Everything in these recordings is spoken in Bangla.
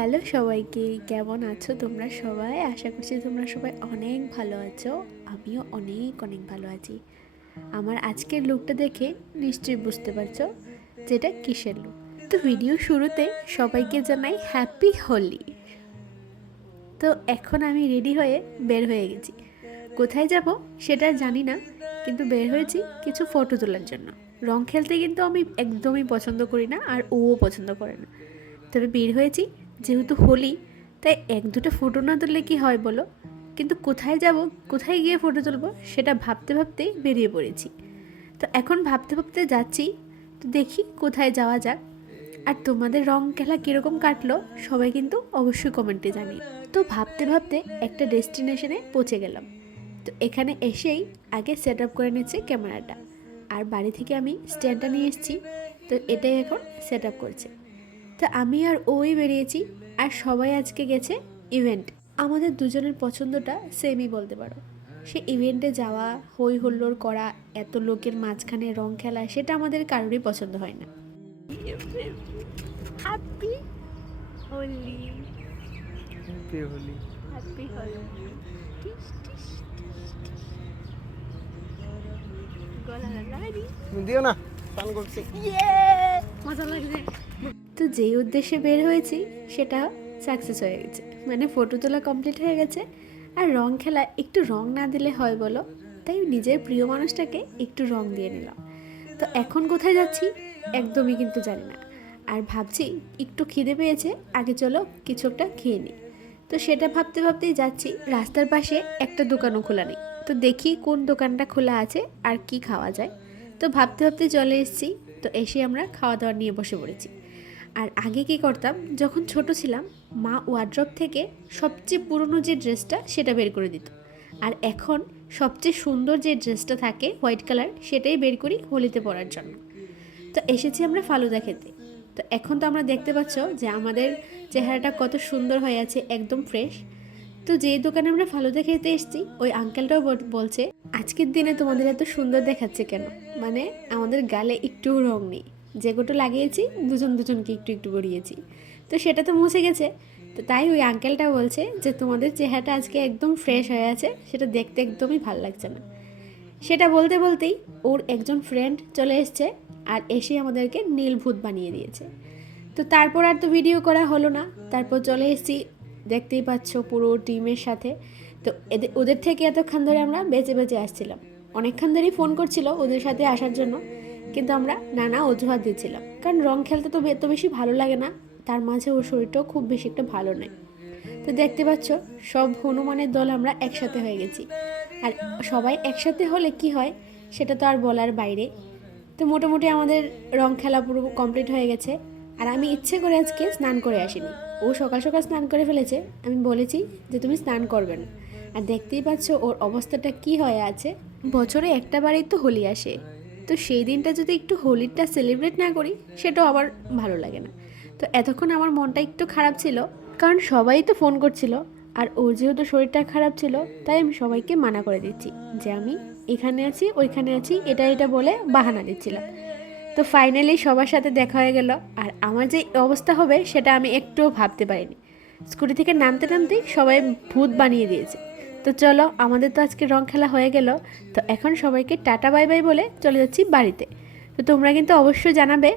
হ্যালো সবাইকে, কেমন আছো তোমরা সবাই? আশা করছি তোমরা সবাই অনেক ভালো আছো। আমিও অনেক অনেক ভালো আছি। আমার আজকের লুকটা দেখে নিশ্চয়ই বুঝতে পারছো যেটা কিসের লুক। তো ভিডিও শুরুতে সবাইকে জানাই হ্যাপি হোলি। তো এখন আমি রেডি হয়ে বের হয়ে গেছি। কোথায় যাব সেটা জানি না, কিন্তু বের হয়েছি কিছু ফটো তোলার জন্য। রং খেলতে কিন্তু আমি একদমই পছন্দ করি না, আর ও পছন্দ করে না। তবে বের হয়েছি যেহেতু হোলি, তাই এক দুটো ফটো না তুললে কি হয় বলো। কিন্তু কোথায় যাব, কোথায় গিয়ে ফটো তুলবো সেটা ভাবতে ভাবতেই বেরিয়ে পড়েছি। তো এখন ভাবতে ভাবতে যাচ্ছি, তো দেখি কোথায় যাওয়া যাক। আর তোমাদের রং খেলা কীরকম কাটলো সবাই কিন্তু অবশ্যই কমেন্টে জানিয়ে। তো ভাবতে ভাবতে একটা ডেস্টিনেশনে পৌঁছে গেলাম। তো এখানে এসেই আগে সেট আপ করে নিচ্ছে ক্যামেরাটা, আর বাড়ি থেকে আমি স্ট্যান্ডটা নিয়ে এসেছি। তো এটাই এখন সেট আপ করছে। তো আমি আর ওই বেরিয়েছি, আর সবাই আজকে গেছে ইভেন্ট। আমাদের দুজনের পছন্দটা সেমই বলতে পারো। সে ইভেন্টে যাওয়া, হই হুল্লোড় করা, এত লোকের মাঝখানে রং খেলা, সেটা আমাদের কারোরই পছন্দ হয় না। Happy Holi, happy Holi. Happy Holi. গলা লাগাই দিও না, স্নান করছি। মজা লাগছে। তো যেই উদ্দেশ্যে বের হয়েছি সেটা সাকসেস হয়ে গেছে, মানে ফটো তোলা কমপ্লিট হয়ে গেছে। আর রং খেলা একটু রং না দিলে হয় বলো, তাই নিজের প্রিয় মানুষটাকে একটু রং দিয়ে নিলাম। তো এখন কোথায় যাচ্ছি একদমই কিন্তু জানি না, আর ভাবছি একটু খিদে পেয়েছে, আগে চলো কিছু একটা খেয়ে নিই। তো সেটা ভাবতে ভাবতেই যাচ্ছি, রাস্তার পাশে একটা দোকানও খোলা নেই। তো দেখি কোন দোকানটা খোলা আছে আর কি খাওয়া যায়। তো ভাবতে ভাবতে চলে এসেছি। তো এসে আমরা খাওয়া দাওয়া নিয়ে বসে পড়েছি। আর আগে কি করতাম, যখন ছোট ছিলাম, মা ওয়ার্ড্রপ থেকে সবচেয়ে পুরনো যে ড্রেসটা সেটা বের করে দিত। আর এখন সবচেয়ে সুন্দর যে ড্রেসটা থাকে হোয়াইট কালার, সেটাই বের করি হোলিতে পরার জন্য। তো এসেছি আমরা ফালুদা খেতে। তো এখন তো আমরা দেখতে পাচ্ছ যে আমাদের চেহারাটা কত সুন্দর হয়ে আছে, একদম ফ্রেশ। তো যেই দোকানে আমরা ফালুদা খেতে এসেছি, ওই আঙ্কেলটাও বলছে আজকের দিনে তোমাদের এত সুন্দর দেখাচ্ছে কেন, মানে আমাদের গালে একটু রং নেই, যেগুলো লাগিয়েছি দুজন দুজনকে একটু একটু গড়িয়েছি। তো সেটা তো মুছে গেছে। তো তাই ওই আঙ্কেলটা বলছে যে তোমাদের চেহারাটা আজকে একদম ফ্রেশ হয়ে আছে, সেটা দেখতে একদমই ভালো লাগছে না। সেটা বলতে বলতেই ওর একজন ফ্রেন্ড চলে এসছে, আর এসে আমাদেরকে নীলভূত বানিয়ে দিয়েছে। তো তারপর আর তো ভিডিও করা হলো না। তারপর চলে এসেছি, দেখতেই পাচ্ছ পুরো টিমের সাথে। তো ওদের থেকে এতক্ষণ ধরে আমরা বেঁচে বেঁচে আসছিলাম। অনেকক্ষণ ধরেই ফোন করছিল ওদের সাথে আসার জন্য, কিন্তু আমরা নানা অজুহাত দিচ্ছিলাম, কারণ রং খেলতে তো এত বেশি ভালো লাগে না। তার মাঝে ওর শরীরটাও খুব বেশি একটা ভালো নয়। তো দেখতে পাচ্ছ সব হনুমানের দল আমরা একসাথে হয়ে গেছি। আর সবাই একসাথে হলে কি হয় সেটা তো আর বলার বাইরে। তো মোটামুটি আমাদের রং খেলা পুরো কমপ্লিট হয়ে গেছে। আর আমি ইচ্ছে করে আজকে স্নান করে আসিনি। ও সকাল সকাল স্নান করে ফেলেছে, আমি বলেছি যে তুমি স্নান করবে না। আর দেখতেই পাচ্ছ ওর অবস্থাটা কি হয়ে আছে। বছরে একটা বারেই তো হোলি আসে, তো সেই দিনটা যদি একটু হোলিটা সেলিব্রেট না করি সেটাও আবার ভালো লাগে না। তো এতক্ষণ আমার মনটা একটু খারাপ ছিল, কারণ সবাই তো ফোন করছিল। আর ওর যেহেতু শরীরটা খারাপ ছিল, তাই আমি সবাইকে মানা করে দিচ্ছি যে আমি এখানে আছি ওইখানে আছি, এটা বলে বাহানা দিচ্ছিলাম। তো ফাইনালি সবার সাথে দেখা হয়ে গেল। আর আমার যে অবস্থা হবে সেটা আমি একটুও ভাবতে পারিনি। স্কুটি থেকে নামতে নামতেই সবাই ভূত বানিয়ে দিয়েছে। তো চলো, আমাদের তো আজকে রং খেলা হয়ে গেল। তো এখন সবাইকে টাটা বাই বাই বলে চলে যাচ্ছি বাড়িতে। তো তোমরা কিন্তু অবশ্যই জানাবে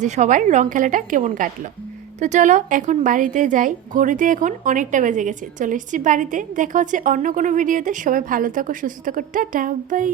যে সবার রং খেলাটা কেমন কাটলো। তো চলো এখন বাড়িতে যাই। ঘড়িতে এখন অনেকটা বেজে গেছে, চলে এসেছি বাড়িতে। দেখা হচ্ছে অন্য কোনো ভিডিওতে। সবাই ভালো থাকো, সুস্থ থাকো, টাটা বাই।